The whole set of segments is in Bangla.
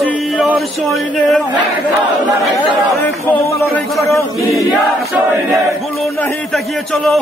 জিয়ার সৈনিক লড়াই করো, ভুলো নাহি তাকিয়ে চলো।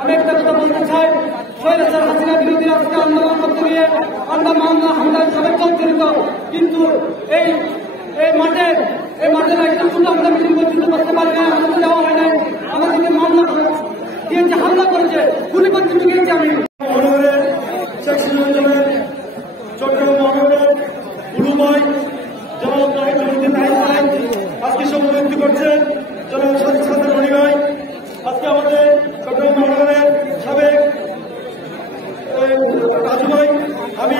আমি একটা কথা বলতে চাই, স্বৈরাচার হাসিনা বিরোধী আজকে আন্দোলন করতে গিয়ে আমরা মামলা হামলার সবাই জড়িত, কিন্তু এই মাঠে একটা ছোট আমরা মিটিং পর্যন্ত করতে পারি না, আমাদের যাওয়া হয় নাই, আমাদেরকে মামলা দিয়েছে, হামলা করেছে, গুলি পর্যন্ত গিয়েছে। আমি আজকে সভাপতি করছেন জনাব সাথে ভাই। আজকে আমাদের চট্টগ্রাম মহানগরের সাবেক রাজু ভাই, আমি